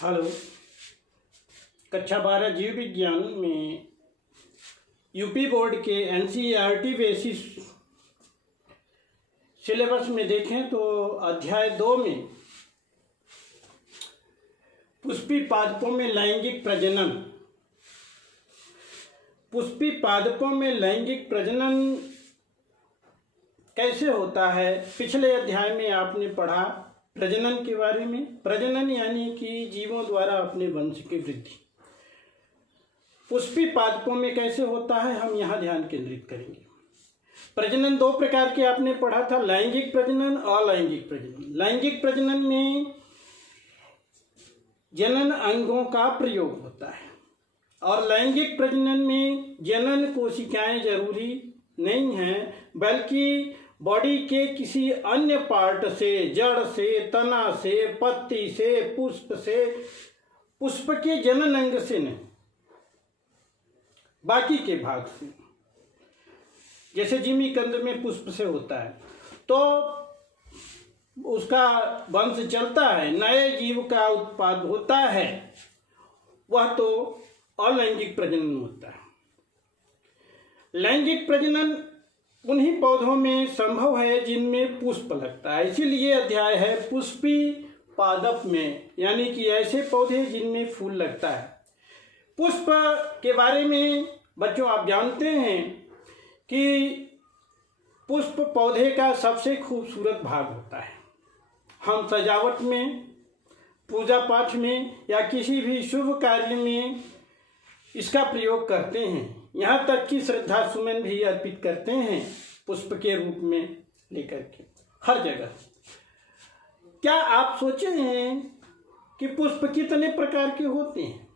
Hello. कक्षा 12 जीव विज्ञान में यूपी बोर्ड के एनसीईआरटी बेसिस सिलेबस में देखें तो अध्याय 2 में पुष्पी पादपों में लैंगिक प्रजनन, पुष्पी पादपों में लैंगिक प्रजनन कैसे होता है। पिछले अध्याय में आपने पढ़ा प्रजनन के बारे में। प्रजनन यानी कि जीवों द्वारा अपने वंश की वृद्धि पुष्पी पादपों में कैसे होता है, हम यहाँ ध्यान केंद्रित करेंगे। प्रजनन 2 प्रकार के आपने पढ़ा था, लैंगिक प्रजनन, अलैंगिक प्रजनन। लैंगिक प्रजनन में जनन अंगों का प्रयोग होता है और लैंगिक प्रजनन में जनन कोशिकाएं जरूरी नहीं हैं, बल्कि बॉडी के किसी अन्य पार्ट से, जड़ से, तना से, पत्ती से, पुष्प के जनन अंग से नहीं, बाकी के भाग से। जैसे जिमीकंद में पुष्प से होता है तो उसका वंश चलता है, नए जीव का उत्पाद होता है, वह तो अलैंगिक प्रजनन होता है। लैंगिक प्रजनन उन्हीं पौधों में संभव है जिनमें पुष्प लगता है, इसीलिए अध्याय है पुष्पी पादप में, यानी कि ऐसे पौधे जिनमें फूल लगता है। पुष्प के बारे में बच्चों आप जानते हैं कि पुष्प पौधे का सबसे खूबसूरत भाग होता है। हम सजावट में, पूजा पाठ में या किसी भी शुभ कार्य में इसका प्रयोग करते हैं, यहाँ तक कि श्रद्धा सुमन भी अर्पित करते हैं पुष्प के रूप में लेकर के हर जगह। क्या आप सोचे हैं कि पुष्प कितने प्रकार के होते हैं?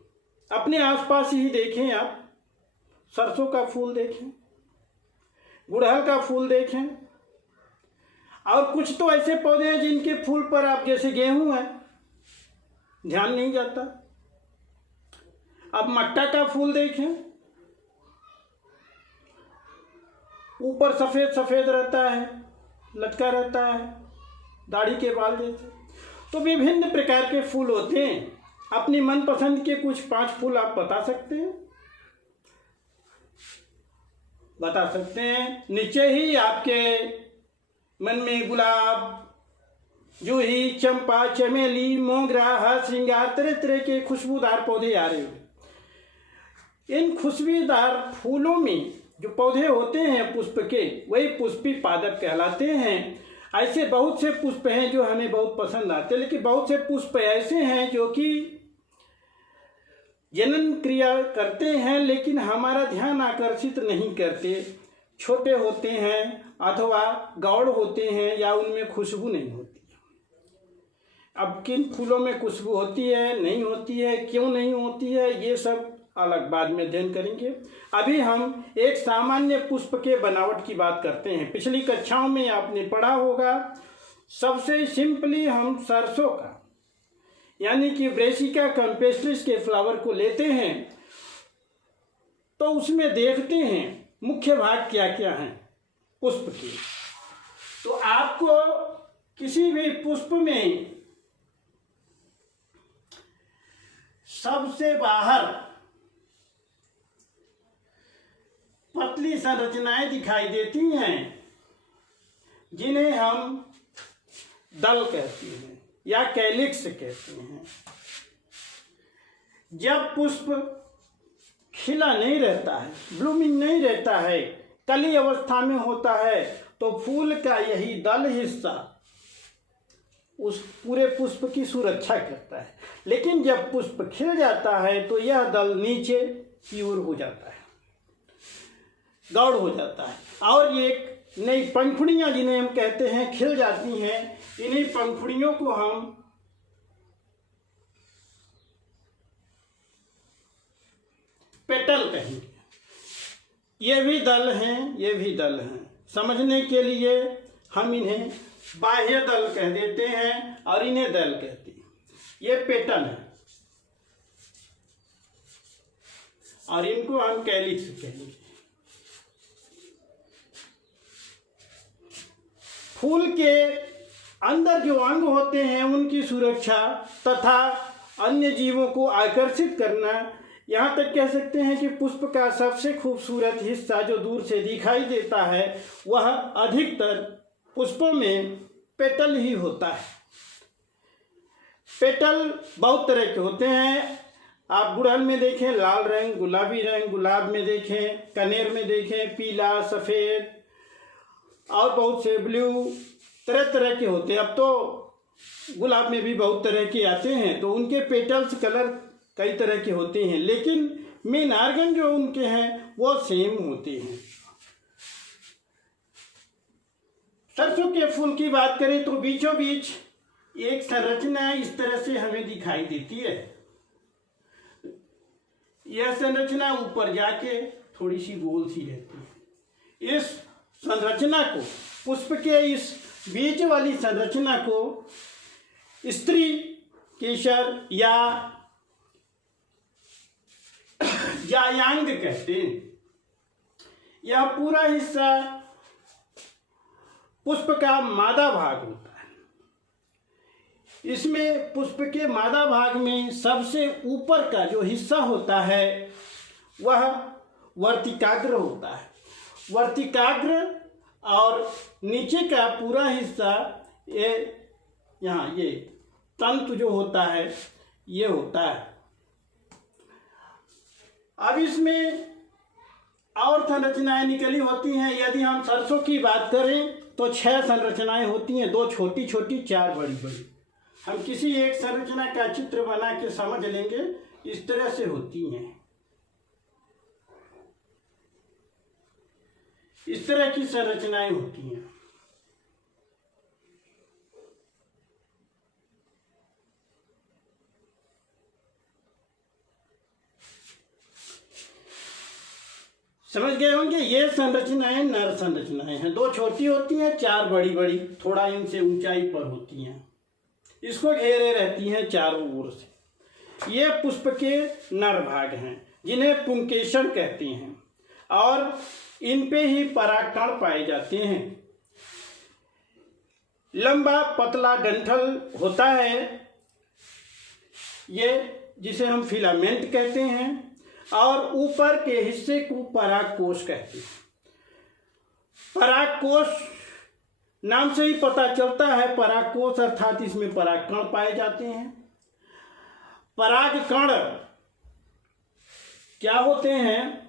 अपने आसपास ही देखें आप, सरसों का फूल देखें, गुड़हल का फूल देखें, और कुछ तो ऐसे पौधे हैं जिनके फूल पर आप, जैसे गेहूं है, ध्यान नहीं जाता। अब मक्का का फूल देखें, ऊपर सफ़ेद सफ़ेद रहता है, लटका रहता है, दाढ़ी के बाल जैसे। तो विभिन्न प्रकार के फूल होते हैं। अपनी मनपसंद के कुछ 5 फूल आप बता सकते हैं? बता सकते हैं। नीचे ही आपके मन में गुलाब, जूही, चंपा, चमेली, मोगरा, हर श्रृंगार, तरह तरह के खुशबूदार पौधे आ रहे हो। इन खुशबूदार फूलों में जो पौधे होते हैं पुष्प के, वही पुष्पी पादप कहलाते हैं। ऐसे बहुत से पुष्प हैं जो हमें बहुत पसंद आते हैं, लेकिन बहुत से पुष्प ऐसे हैं जो कि जनन क्रिया करते हैं लेकिन हमारा ध्यान आकर्षित नहीं करते। छोटे होते हैं अथवा गौड़ होते हैं या उनमें खुशबू नहीं होती। अब किन फूलों में खुशबू होती है, नहीं होती है, क्यों नहीं होती है, ये सब अलग बाद में अध्ययन करेंगे। अभी हम एक सामान्य पुष्प के बनावट की बात करते हैं। पिछली कक्षाओं में आपने पढ़ा होगा, सबसे सिंपली हम सरसों का यानी कि ब्रेसिका कैम्पेस्ट्रिस के फ्लावर को लेते हैं तो उसमें देखते हैं मुख्य भाग क्या क्या हैं पुष्प के। तो आपको किसी भी पुष्प में सबसे बाहर पतली संरचनाएं दिखाई देती हैं जिन्हें हम दल कहते हैं या कैलिक्स कहते हैं। जब पुष्प खिला नहीं रहता है, ब्लूमिंग नहीं रहता है, कली अवस्था में होता है, तो फूल का यही दल हिस्सा उस पूरे पुष्प की सुरक्षा करता है। लेकिन जब पुष्प खिल जाता है तो यह दल नीचे की ओर हो जाता है, गौड़ हो जाता है, और ये नई पंखुड़ियाँ जिन्हें हम कहते हैं खिल जाती हैं। इन्हीं पंखुड़ियों को हम पेटल कहेंगे। ये भी दल हैं, ये भी दल हैं। समझने के लिए हम इन्हें बाह्य दल कह देते हैं और इन्हें दल कहते हैं। ये पेटल है और इनको हम कैलिक्स कहेंगे। फूल के अंदर जो अंग होते हैं उनकी सुरक्षा तथा अन्य जीवों को आकर्षित करना। यहाँ तक कह सकते हैं कि पुष्प का सबसे खूबसूरत हिस्सा जो दूर से दिखाई देता है वह अधिकतर पुष्पों में पेटल ही होता है। पेटल बहुत तरह के होते हैं। आप गुड़हल में देखें लाल रंग, गुलाबी रंग, गुलाब में देखें, कनेर में देखें पीला, सफ़ेद और बहुत से ब्लू, तरह तरह के होते हैं। अब तो गुलाब में भी बहुत तरह के आते हैं, तो उनके पेटल्स कलर कई तरह के होते हैं, लेकिन मेन ऑर्गन जो उनके हैं वो सेम होते हैं। सरसों के फूल की बात करें तो बीचों बीच एक संरचना इस तरह से हमें दिखाई देती है। यह संरचना ऊपर जाके थोड़ी सी गोल सी रहती है। इस संरचना को, पुष्प के इस बीच वाली संरचना को स्त्री केसर या यांग कहते हैं। यह पूरा हिस्सा पुष्प का मादा भाग होता है। इसमें पुष्प के मादा भाग में सबसे ऊपर का जो हिस्सा होता है वह वर्तिकाग्र होता है। वर्तिकाग्र और नीचे का पूरा हिस्सा ये तंतु जो होता है ये होता है। अब इसमें और संरचनाएं निकली होती हैं। यदि हम सरसों की बात करें तो 6 संरचनाएं होती हैं, 2 छोटी छोटी, 4 बड़ी बड़ी। हम किसी एक संरचना का चित्र बना के समझ लेंगे, इस तरह से होती हैं। इस तरह की संरचनाएं होती हैं। समझ गए होंगे। ये संरचनाएं नर संरचनाएं हैं। 2 छोटी होती हैं, 4 बड़ी बड़ी, थोड़ा इनसे ऊंचाई पर होती हैं। इसको घेरे रहती हैं चारों ओर से। ये पुष्प के नर भाग हैं जिन्हें पुंकेसर कहते हैं और इन पे ही परागकण पाए जाते हैं। लंबा पतला डंठल होता है ये, जिसे हम फिलामेंट कहते हैं, और ऊपर के हिस्से को परागकोश कहते हैं। परागकोश नाम से ही पता चलता है, परागकोश अर्थात इसमें परागकण पाए जाते हैं। परागकण क्या होते हैं?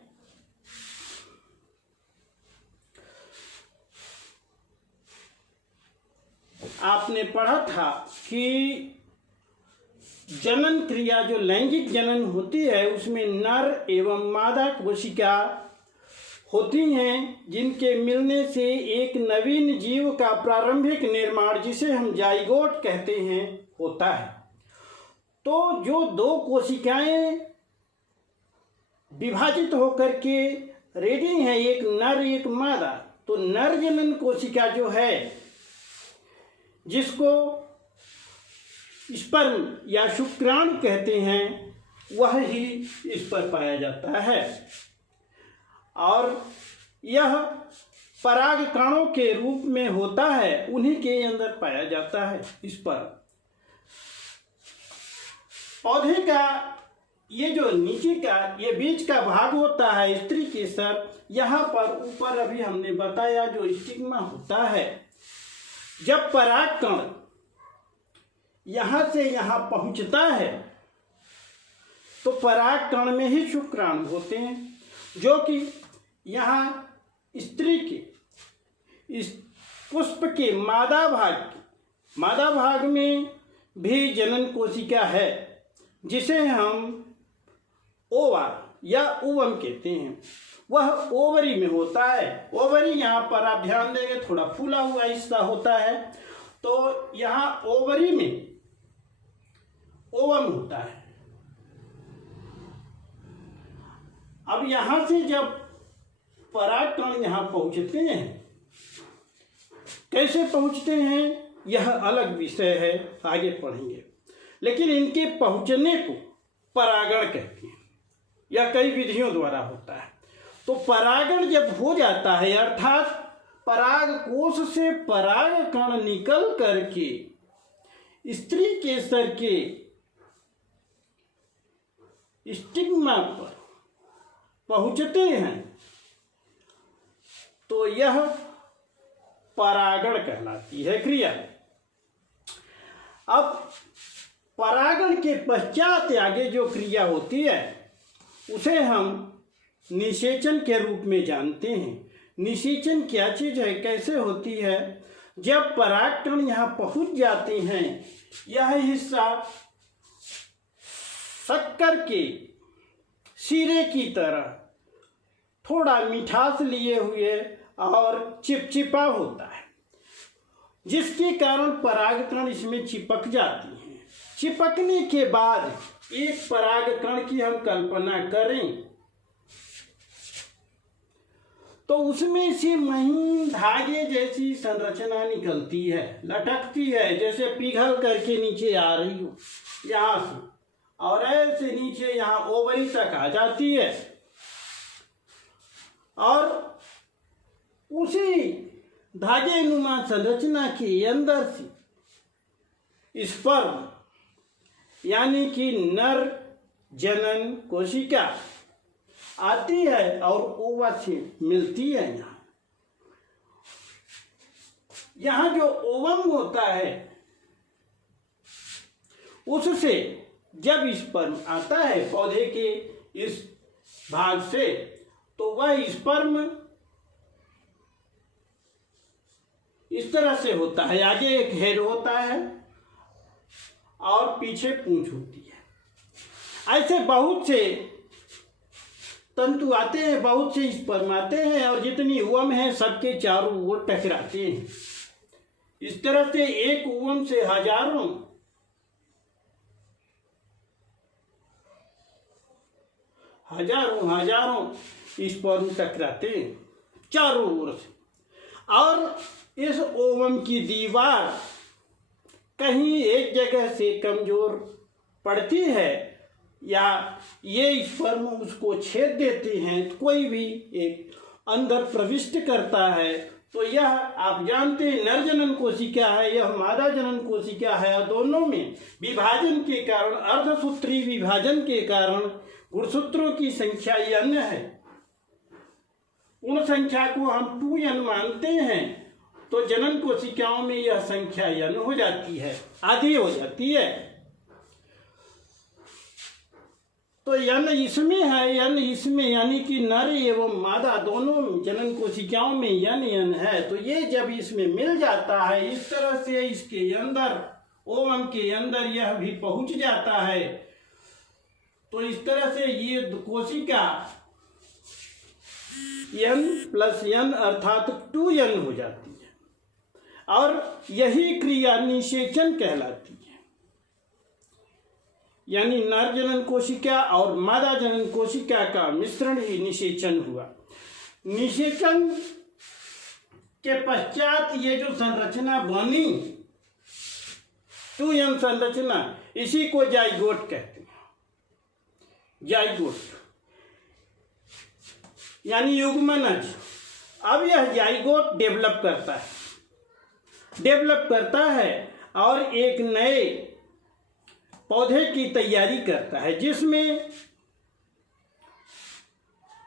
आपने पढ़ा था कि जनन क्रिया, जो लैंगिक जनन होती है, उसमें नर एवं मादा कोशिका होती हैं, जिनके मिलने से एक नवीन जीव का प्रारंभिक निर्माण, जिसे हम जाइगोट कहते हैं, होता है। तो जो 2 कोशिकाएं विभाजित होकर के रेडी हैं, एक नर एक मादा, तो नर जनन कोशिका जो है, जिसको स्पर्म या शुक्राणु कहते हैं, वह ही इस पर पाया जाता है। और यह परागकणों के रूप में होता है, उन्हीं के अंदर पाया जाता है। इस पर पौधे का ये जो नीचे का, ये बीच का भाग होता है स्त्री केसर, यहाँ पर ऊपर अभी हमने बताया जो स्टिग्मा होता है। जब परागकण यहाँ से यहाँ पहुँचता है तो परागकण में ही शुक्राणु होते हैं, जो कि यहाँ स्त्री के इस पुष्प के मादा भाग में भी जनन कोशिका है, जिसे हम ओवा या ओवम कहते हैं। वह ओवरी में होता है। ओवरी यहाँ पर आप ध्यान देंगे थोड़ा फूला हुआ हिस्सा होता है, तो यहाँ ओवरी में ओवम होता है। अब यहाँ से जब परागकण यहाँ पहुँचते हैं, कैसे पहुँचते हैं यह अलग विषय है, आगे पढ़ेंगे। लेकिन इनके पहुँचने को परागण कहते हैं, यह कई विधियों द्वारा होता है। तो परागण जब हो जाता है, अर्थात परागकोश से परागकण निकल करके स्त्री केसर के स्टिग्मा पर पहुंचते हैं तो यह परागण कहलाती है क्रिया। अब परागण के पश्चात आगे जो क्रिया होती है उसे हम निषेचन के रूप में जानते हैं। निषेचन क्या चीज है, कैसे होती है? जब परागकण यहाँ पहुंच जाते हैं, यह हिस्सा शक्कर के शीरे की तरह थोड़ा मिठास लिए हुए और चिपचिपा होता है, जिसके कारण परागकण इसमें चिपक जाती हैं। चिपकने के बाद एक परागकण की हम कल्पना करें तो उसमें से महीन धागे जैसी संरचना निकलती है, लटकती है, जैसे पिघल करके नीचे आ रही हो यहाँ से, और ऐसे नीचे यहाँ ओवरी तक आ जाती है। और उसी धागे नुमा संरचना के अंदर से स्पर्म यानी कि नर जनन कोशिका आती है और ओवा से मिलती है। यहाँ जो ओवम होता है उससे जब स्पर्म आता है पौधे के इस भाग से, तो वह स्पर्म इस तरह से होता है, आगे एक हेड होता है और पीछे पूंछ होती है। ऐसे बहुत से तंतु आते हैं, बहुत से स्पर्म आते हैं और जितनी ओवम है सबके चारों ओर टकराते हैं। इस तरह से एक ओवम से हजारों स्पर्म टकराते हैं चारों ओर से, और इस ओवम की दीवार कहीं एक जगह से कमजोर पड़ती है या ये स्पर्म उसको छेद देते हैं, तो कोई भी एक अंदर प्रविष्ट करता है, तो यह आप जानते हैं नर जनन कोशिका है, यह मादा जनन कोशिका है, और दोनों में विभाजन के कारण, अर्धसूत्री विभाजन के कारण गुणसूत्रों की संख्या n है। उन संख्या को हम 2n मानते हैं, तो जनन कोशिकाओं में यह संख्या n हो जाती है, आधी हो जाती है। तो n इसमें है, n इसमें, यानी कि नर एवं मादा दोनों जनन कोशिकाओं में n है। तो ये जब इसमें मिल जाता है, इस तरह से इसके अंदर, ओवम के अंदर यह भी पहुंच जाता है, तो इस तरह से ये कोशिका n प्लस n अर्थात 2n हो जाती है, और यही क्रिया निषेचन कहलाती है। यानी नर जनन कोशिका और मादा जनन कोशिका का मिश्रण ही निषेचन हुआ। निषेचन के पश्चात ये जो संरचना बनी 2n संरचना, इसी को जाइगोट कहते हैं। जाइगोट यानी युग्मनज। अब यह जाइगोट डेवलप करता है और एक नए पौधे की तैयारी करता है, जिसमें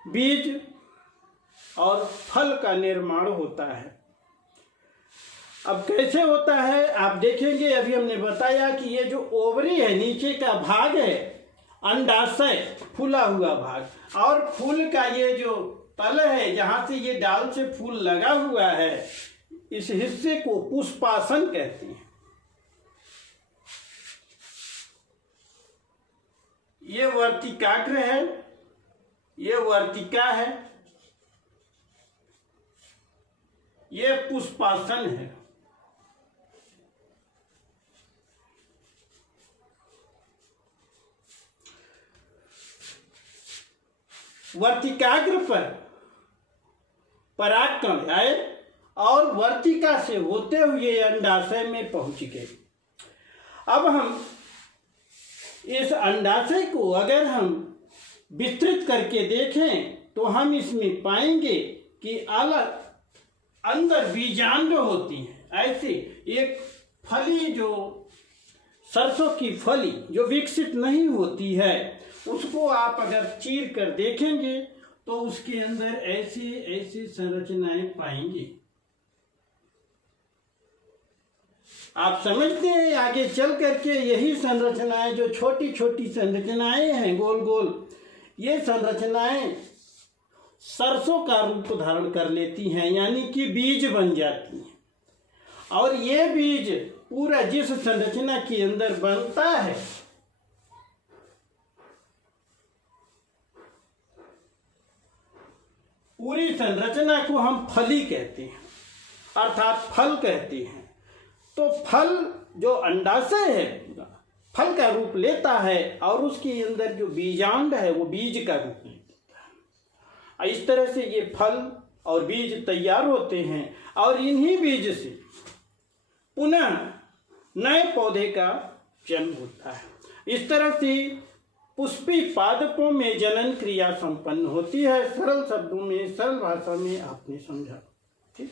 बीज और फल का निर्माण होता है। अब कैसे होता है आप देखेंगे। अभी हमने बताया कि ये जो ओवरी है, नीचे का भाग है अंडाशय, फूला हुआ भाग, और फूल का ये जो तल है जहां से ये डाल से फूल लगा हुआ है, इस हिस्से को पुष्पासन कहते हैं। ये वर्तिकाग्र है, ये वर्तिका है, ये पुष्पासन है। वर्तिकाग्र पर परागकण आए और वर्तिका से होते हुए अंडाशय में पहुंच गए। अब हम इस अंडाशय को अगर हम विस्तृत करके देखें तो हम इसमें पाएंगे कि अलग अंदर बीजांड होती है। ऐसे एक फली, जो सरसों की फली जो विकसित नहीं होती है, उसको आप अगर चीर कर देखेंगे तो उसके अंदर ऐसी ऐसी संरचनाएं पाएंगे। आप समझते हैं आगे चल करके यही संरचनाएं, जो छोटी छोटी संरचनाएं हैं गोल गोल, ये संरचनाएं सरसों का रूप धारण कर लेती हैं, यानी कि बीज बन जाती हैं। और ये बीज पूरा जिस संरचना के अंदर बनता है, पूरी संरचना को हम फली कहते हैं, अर्थात फल कहते हैं। तो फल जो अंडाशय है पूरा फल का रूप लेता है और उसके अंदर जो बीजांड है वो बीज का रूप लेता है। इस तरह से ये फल और बीज तैयार होते हैं और इन्हीं बीज से पुनः नए पौधे का जन्म होता है। इस तरह से पुष्पी पादपों में जनन क्रिया संपन्न होती है। सरल शब्दों में, सरल भाषा में आपने समझा, ठीक।